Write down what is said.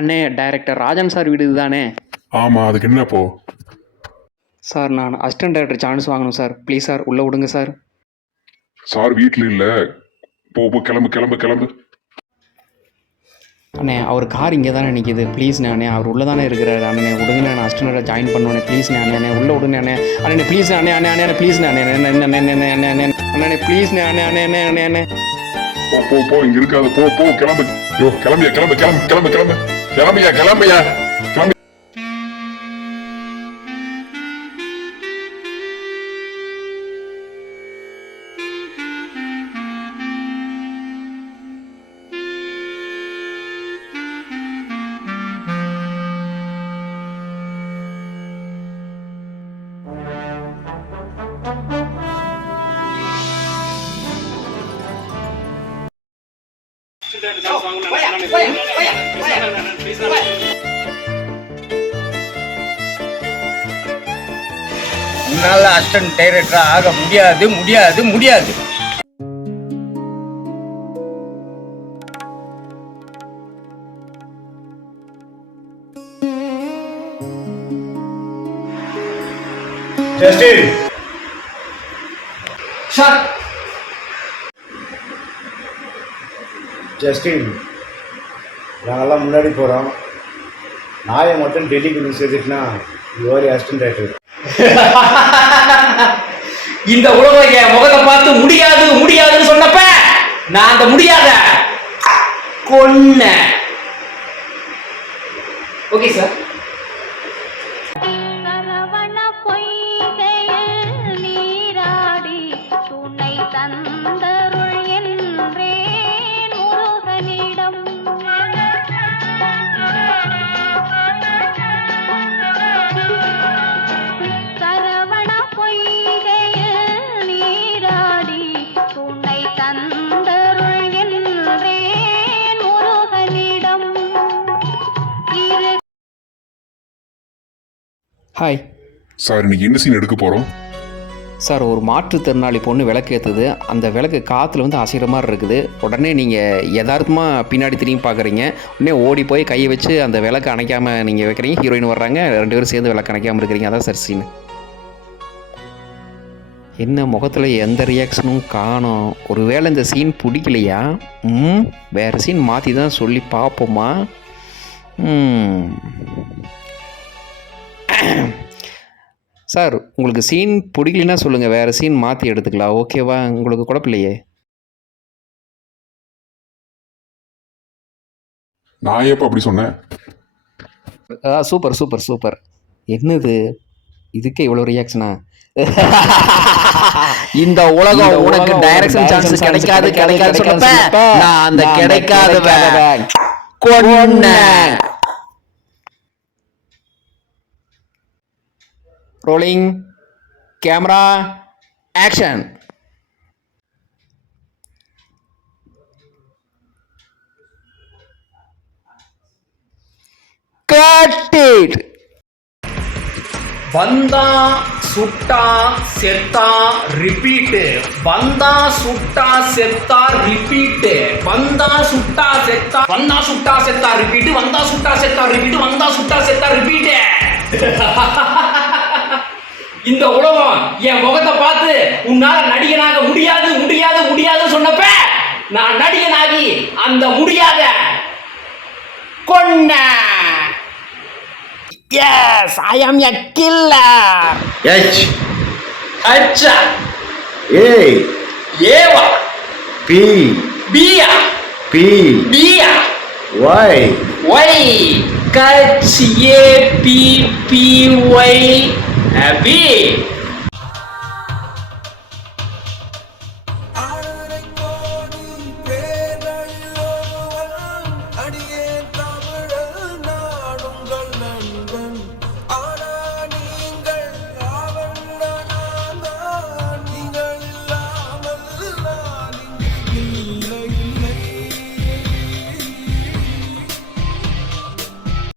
அண்ணே director Rajan sir வீடு இதுதானே? ஆமாம், அதுக்கு என்ன இப்போ? சார் நான் அசிஸ்டன்ட் டைரக்டர் சான்ஸ் வாங்கணும் சார். ப்ளீஸ் சார் உள்ளே விடுங்க சார். சார் வீட்டில் இல்லை. போ போ, கிளம்பு கிளம்பு கிளம்பு. அண்ணே அவர் கார் இங்கே தானே நிற்கிது. ப்ளீஸ்ண்ணே அண்ணே, அவர் உள்ளே தானே இருக்கிறாரு. அண்ணே விடுங்கண்ணே, நான் அசிஸ்டன்ட் ஜாயின் பண்ணுவேன். ப்ளீஸ்ண்ணே அண்ணே உள்ளே விடுங்க அண்ணே. அண்ணே ப்ளீஸ் அண்ணே அண்ணே அண்ணே ப்ளீஸ்ண்ணே அண்ணே அண்ணே ப்ளீஸ்ண்ணே அண்ணே அண்ணே அண்ணே அண்ணே அண்ணே. போ போ போ, இங்க இருக்காது. போ போ, கிளம்பு. யோ கிளம்பியா, கிளம்பு கிளம்பு கிளம்பு கிளம்பு கிளம்பியா கிளம்பியா கிளம்பி. உன்னால அசிஸ்டன்ட் டைரக்டரா ஆக முடியாது முடியாது முடியாது. ஜஸ்டின் சார், ஜஸ்டின் நாங்கெல்லாம் முன்னாடி போகிறோம். நாயை மட்டும் டெல்லிக்கு நீ சேர்த்துட்டுனா யுவர் அசிஸ்டன்ட் டைரக்டர். இந்த உலகம் என் முகத்தை பார்த்து முடியாது முடியாதுன்னு சொன்னப்ப நான் அந்த முடியாத கொன்ன. Okay sir. ஹாய் சார், இன்னைக்கு என்ன சீன் எடுக்க போகிறோம்? சார், ஒரு மாற்றுத்திறனாளி பொண்ணு விளக்கு ஏற்றுது. அந்த விளக்கு காற்றுல வந்து அசைகிற மாதிரி இருக்குது. உடனே நீங்கள் யதார்த்தமாக பின்னாடி திரும்பி பார்க்குறீங்க. உடனே ஓடி போய் கையை வச்சு அந்த விளக்கு அணைக்காமல் நீங்கள் வைக்கிறீங்க. ஹீரோயின் வர்றாங்க, 2 பேரும் சேர்ந்து விளக்கு அணைக்காமல் இருக்கிறீங்க. அதான் சார் சீன். என்ன முகத்தில் எந்த ரியாக்ஷனும் காணோம். ஒரு வேளை இந்த சீன் பிடிக்கலையா? வேறு சீன் மாற்றி தான் சொல்லி பார்ப்போமா? சார், உங்களுக்கு சீன் பிடிக்கலன்னா சொல்லுங்கள், வேறு சீன் மாற்றி எடுத்துக்கலாம். ஓகேவா? உங்களுக்கு குழப்பில்லையே? நான் எப்போ அப்படி சொன்னேன்? Super super super. என்னது இதுக்கே இவ்வளோ ரியாக்ஷனா? இந்த உலகம் உனக்கு டைரக்ஷன் சான்ஸ் கிடைக்காது கிடைக்காது சொன்னப்ப நான் அந்த கிடைக்காதவன் கொன்னேன். Rolling camera action. Cut it. வந்தா சுட்டா செத்தா ரிப்பீட்டு. வந்தா சுட்டா செத்தா ரிப்பீட்டு. வந்தா சுட்டா செத்தா வந்தா சுட்டா செத்தா ரிப்பீட்டு. வந்தா சுட்டா செத்தா ரிப்பீட்டு. வந்தா சுட்டா செத்தா ரிப்பீட்டு. இந்த உலகம் என் முகத்தை பார்த்து உன்னால நடிகனாக முடியாது முடியாது முடியாது சொன்னப்ப நான் நடிகனாகி அந்த முடியாத கொன்ன. Yes, I am a killer. H அச்சா A Eva P Pia P Pia Y Y Kutch A B B Y B